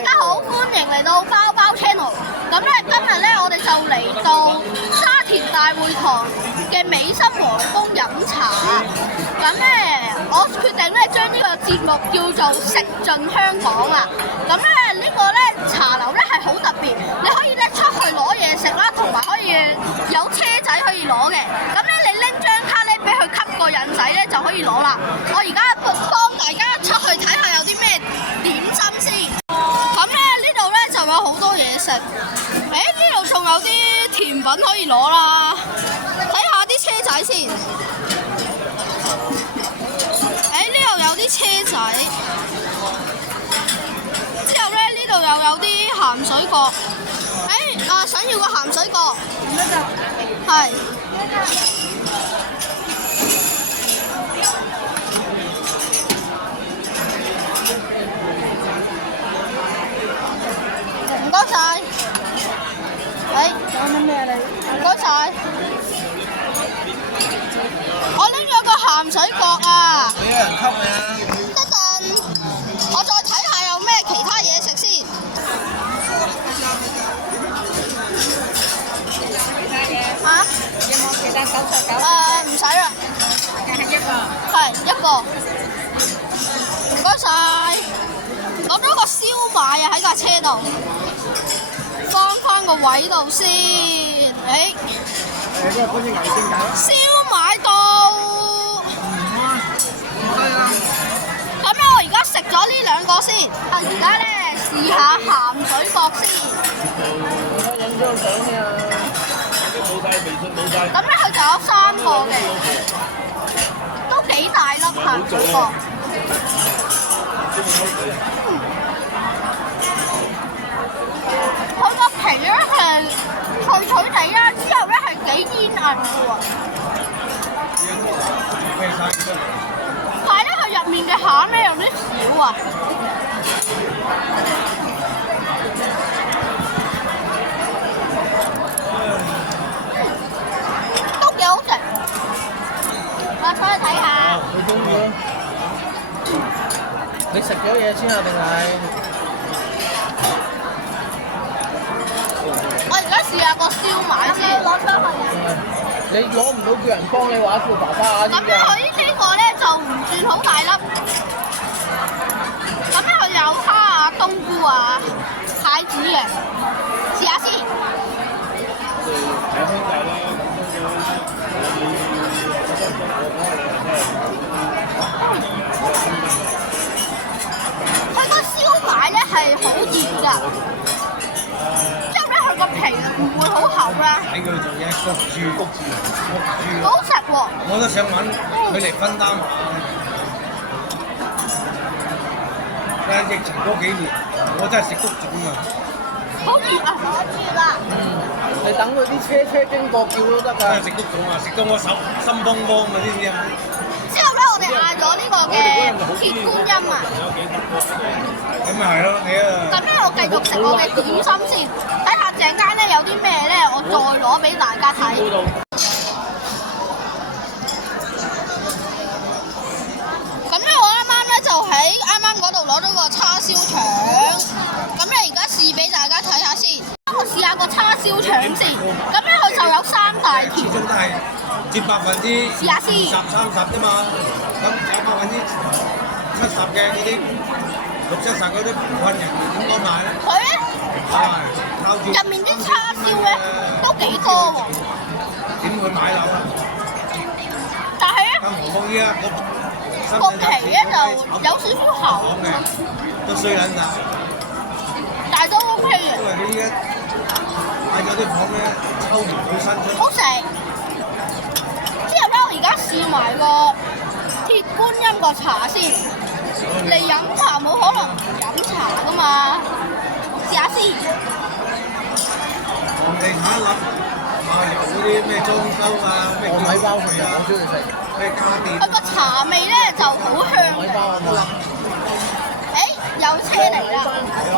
大家好，歡迎嚟到包包 channel。咁咧今日咧我哋就嚟到沙田大會堂嘅美心皇宮飲茶。咁咧我決定咧將呢個節目叫做食盡香港啊。咁咧呢個咧茶樓咧係好特別，你可以咧出去攞嘢食啦，同埋可以有車仔可以攞嘅。咁咧你拎張卡咧俾佢吸個印仔咧就可以攞啦。我而家幫大家出去睇下有啲咩點心先。咁咧呢度咧就有好多嘢食。呢度仲有啲甜品可以攞啦。睇下啲車仔先。呢度有啲車仔。之後咧呢度又有啲鹹水角。想要個鹹水角。係。唔該晒。講緊咩啊你？唔該晒。我拎咗個鹹水角啊！俾人吸啊！一陣，我再睇下有咩其他嘢食先。嚇？有冇其他99？唔使啦。係一個。唔該晒。攞咗個燒賣啊喺架車度，放返個位度先。燒賣到。咁咧，我而家食咗呢兩個先。而家咧試下鹹水角先。咁咧，佢就有3個嘅，都幾大粒鹹水角。佢個皮咧係脆脆地啦，之後咧係幾煙韌嘅喎。但係咧，佢入面嘅餡咧有啲少啊。都幾好食。我出去睇下。你中意咯？你食咗嘢先啊，定係？我而家試下個燒賣先。攞出去。你攞唔到叫人幫你話，叫爸爸啊啲咁咧，佢呢個咧就唔算好大粒。咁咧，佢有蝦啊、冬菇啊、蟹子嘅，試下先。佢個燒賣咧係好熱㗎，之後咧佢個皮唔會好厚啦。睇佢做嘢焗住。好食喎！我都想揾佢嚟分擔下。疫情嗰幾年，我真係食谷種啊！好熱啊！好熱啊！你等佢啲車經過叫都得㗎。真係食谷種啊！食到我手心慌慌啊！知唔知啊？之後咧，我哋嗌咗呢個嘅鐵觀音啊。咁咪係咯，你啊！咁咧，我繼續食我嘅點心先，睇下陣間咧有啲咩咧，我再攞俾大家睇。咁咧，我啱啱咧就喺啱啱嗰度攞咗個叉燒腸，咁咧而家試俾大家睇下先。我試下個叉燒腸先，咁咧佢就有3大條。始終都係接試下先20%、30%啫嘛，咁有70%嘅嗰啲60-70%嗰啲貧困人點講買咧？佢咧靠住入面啲叉燒咧都幾多喎。點去買樓啊？但係咧更何況依家個皮咧就有少少厚，都衰撚曬。但係都 OK 嘅。因為佢依家買咗啲房咧，抽唔到身出。好食。之後咧，我而家試埋個鐵觀音個茶先。嚟飲茶冇可能唔飲茶噶嘛，試下先。房地產諗由嗰啲咩裝修啊，咩米包佢啊，我中意食咩家電。佢個茶味咧就好香嘅。有車嚟啦，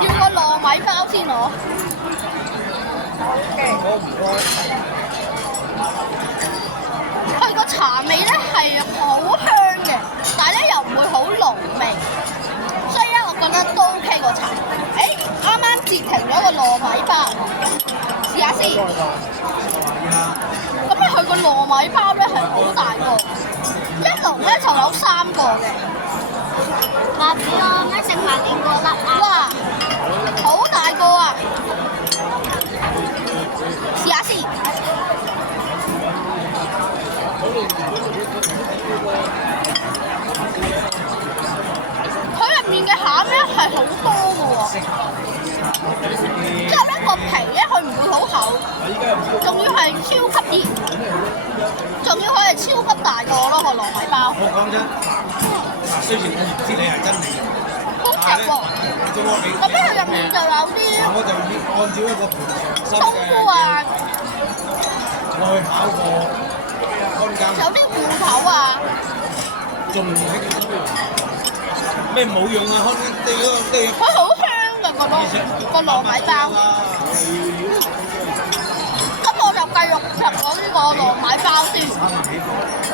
要個糯米包先攞。佢個茶味咧係好香嘅，但係咧又唔會好濃味，所以咧我覺得都 OK 個茶。咗個糯米包，試下先。咁咧佢個糯米包咧係好大個，一籠咧就有3個嘅。話俾我咩食埋幾個粒啊？哇，好大個啊！試下先。佢入面嘅餡咧係好多嘅喎，之後咧個皮咧佢唔會好厚，仲要係超級熱，仲要佢係超級大個咯個糯米包。我講真，雖然我唔知你係真定假，好食喎！咁咧佢入面就有啲我就要按照一個平常冬心菇啊，我去考過乾有監，啲芋頭啊，仲唔興咩冇用啊？開啲啲佢好香嘅個糯米包。咁我就繼續食我呢個糯米包先。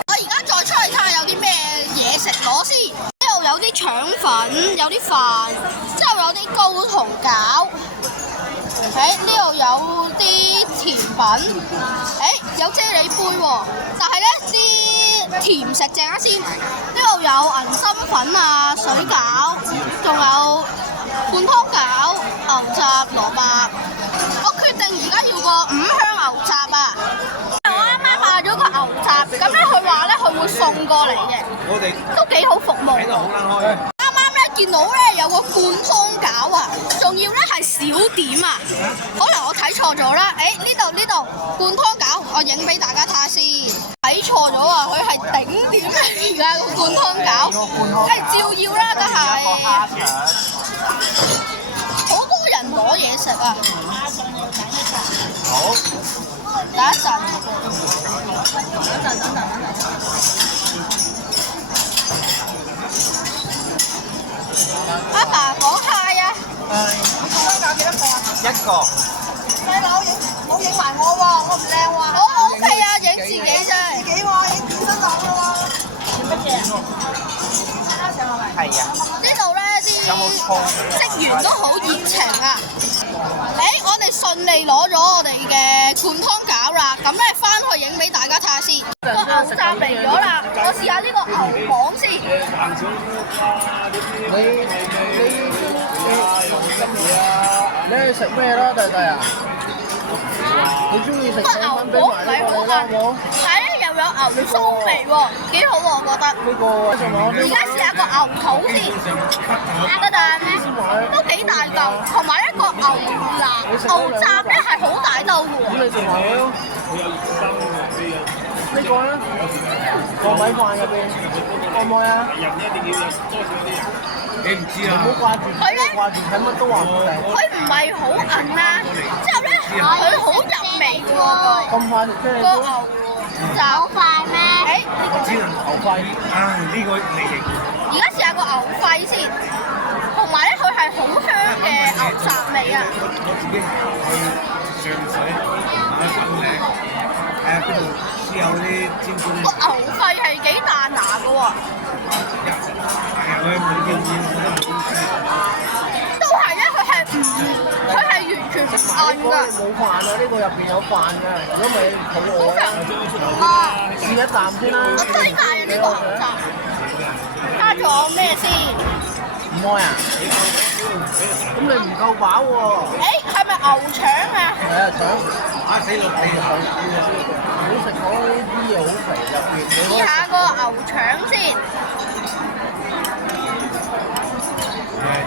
我而家再出去睇下有啲咩嘢食攞先。呢度有啲腸粉，有啲飯，之後有啲糕同餃。呢度有啲甜品，有啫喱杯喎。但係咧啲甜食正一先。呢度有銀心粉啊、水餃，仲有灌湯餃、牛雜、蘿蔔。我決定而家要個5香牛雜啊！我啱啱買咗個牛雜，咁咧佢話咧佢會送過嚟嘅，我哋都幾好服務喺度好喎。撚開。啱啱咧見到咧有個灌湯餃啊，仲要咧係小點啊，可能我睇錯咗啦。呢度灌湯餃，我影俾大家睇下先。睇錯咗啊，佢係頂點啊！而家個灌湯餃，梗係照要啦，梗係。好多人攞嘢食啊！好，等一陣。阿爸講嗨啊！一個。細佬影埋我喎，我唔靚喎。我 OK 啊，影自己啫。自己喎，影健身郎嘅喎。乜嘢？係啊。呢度咧啲職員都好熱情啊！我哋順利攞咗我哋嘅灌湯餃啦，咁咧翻去影俾大家睇下先。個牛雜嚟咗啦，我試下呢個牛膀先。你去食咩啦，弟弟啊？你中意食個牛5蚊俾膀唔係埋呢個好硬你啦，好冇？，但係咧又有牛酥味喎，幾好喎我覺得。呢個仲有呢而家試下個牛肚先，得但咧都幾大嚿，同埋一個牛雜咧係好大兜嘅喎。咁你食埋佢咯。呢個咧，個米飯入邊，可唔可以啊？你唔知唔好啊？掛住，佢咧掛住睇乜都話唔食。佢唔係好韌啦，之後咧佢好入味嘅喎咁快食出嚟個都牛雜快咩？只能牛肺。呢個嚟型。而家試下個牛肺先，同埋咧佢係好香嘅牛雜味啊！我自己去上水買粉嶺，邊度先有啲尖酸。個牛肺係幾彈牙嘅喎，佢冇經驗，我覺得冇意思。都係咧，佢係完全唔韌㗎，冇飯啊！呢個入邊有飯㗎，如果唔係肚好餓食啊！啊！試一啖先啦。我推介啊呢個牛雜，加咗咩先？唔愛啊？咁你唔夠飽喎。係咪牛腸啊？係啊，腸打死落地啊！唔好食嗰啲嘢好肥入邊。試下個牛腸先。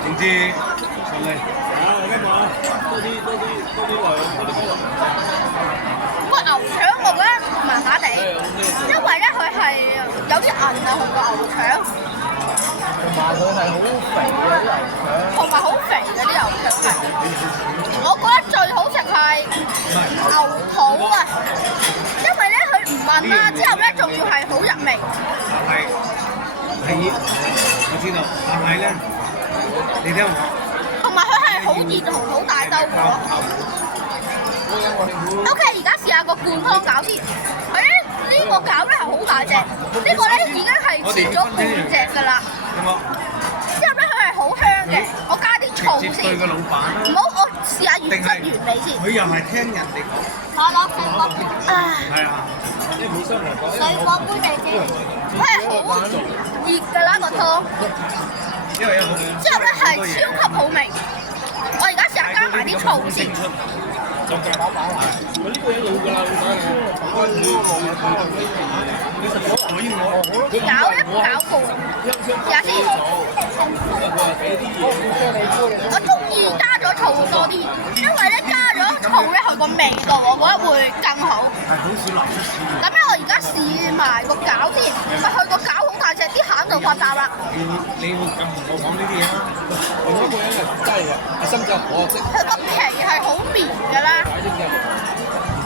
總之順利。個牛腸我覺得麻麻地，因為咧佢係有啲韌啊，佢個牛腸，同埋佢係好肥嘅啲牛腸。同埋好肥嘅啲牛腸係。我覺得最好食係牛肚啊，因為咧佢唔韌啦，之後咧仲要係好入味。係，我知道，但係咧，你聽我同埋佢係好熱同好大兜嘅喎。OK， 而家試下個灌湯餃先。呢個餃咧係好大隻，呢個咧已經係切咗半隻㗎啦。有冇？之後咧佢係好香嘅，我加啲葱醋接對先。個老闆啦，唔好，我試下原汁定係原味先。佢又係聽人哋講，我攞水果杯，係啊，水果杯嚟先。佢係好熱㗎啦個湯，因為有好之後咧係超級好味。我而家試下加埋啲醋先。就夾飽飽啊！我呢個嘢老㗎啦，老闆，搞一搞過，試下先。我中意加咗醋多啲，因為咧加咗醋咧，佢個味道我覺得會更好。係好少流出錢。咁咧，我而家試埋個餃先，佢個餃好大隻，啲餡就發達啦。你會咁同我講呢啲嘢啦？另外一個人係真係嘅，喺深圳我識佢個皮係好綿㗎啦，解釋嘅，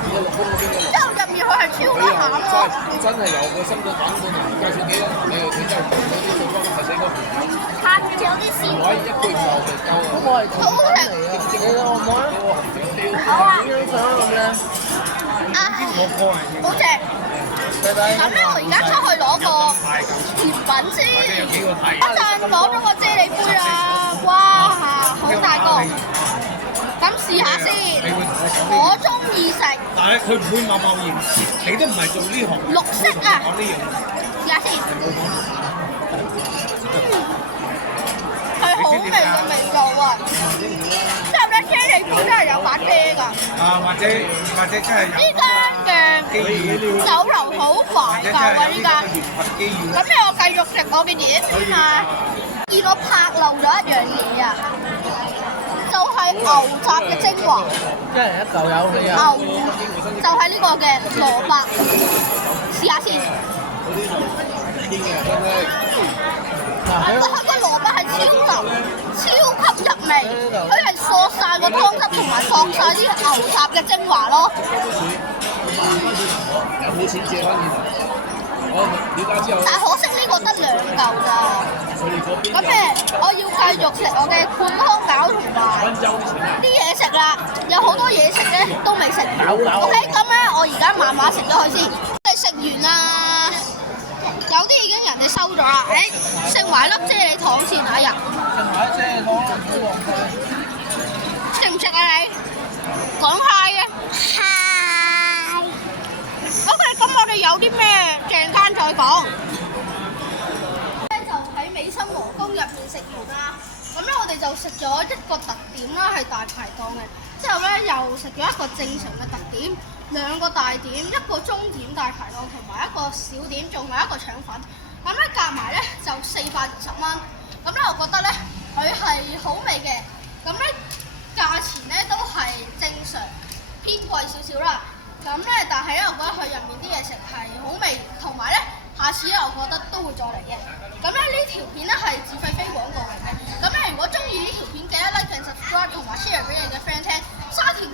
而家陸豐嗰邊嘅。之後入面佢係超級餡咯。真係由個深圳反過嚟介紹幾多，你真係嗰啲做翻係死嗰條友，下面有啲鮮唔可以一句唔夠就夠啊！我係好好食。直你可唔可以？好啊，點樣想咁咧？啊，我個人好正。咁咧，我而家出去攞個甜品先。有幾個睇一陣攞咗個啫喱杯啦，哇，好大個。咁試下先，你會同我講呢我啲，中意食但係佢唔會貿貿然，你都唔係做呢行，綠色啊，講呢樣，試下先。係好味嘅味道啊！之後咧，啫喱杯真係有把遮㗎。啊或者真係有呢間嘅機遇，酒樓好懷舊啊！呢間。緣分機遇咁咧，我繼續食我嘅嘢先啊！見我拍漏咗一樣嘢啊，就係牛雜嘅精華。一人一嚿有你啊！牛就係呢個嘅蘿蔔，試下先。嗱，佢個蘿蔔係超級入味，佢係嗦晒個湯汁同埋嗦晒啲牛雜嘅精華咯。有冇錢借翻轉頭？我了解之後，但係可惜呢個得2嚿咋。佢哋嗰邊咁我要繼續食我嘅灌湯餃同埋溫州啲錢啊！啲嘢食啦，有好多嘢食咧都未食完。OK，咁咧我而家慢慢食咗佢先。你食完啦，有啲已經人哋收咗啦。食埋粒啫喱糖先啊！食唔食啊你？講嗨啊！嗨， OK，咁我哋有啲咩正餐再講。咧就喺美心和宮入面食完啦，咁咧我哋就食咗一個特點啦，係大排檔嘅。之後咧又食咗一個正常嘅特點，2個大點，一個中點大排檔同埋一個小點，仲有一個腸粉。咁咧夾埋咧就420蚊。咁咧我覺得咧佢係好味嘅。咁咧價錢咧都係正常偏貴少少啦。咁咧，但係咧，我覺得佢入面啲嘢食係好味，同埋咧，下次咧，我覺得都會再嚟嘅。咁咧，呢條片咧係自費非廣告嚟嘅。咁咧，如果中意呢條片，記得 like and subscribe 同埋 share 俾你嘅 friend 聽。沙田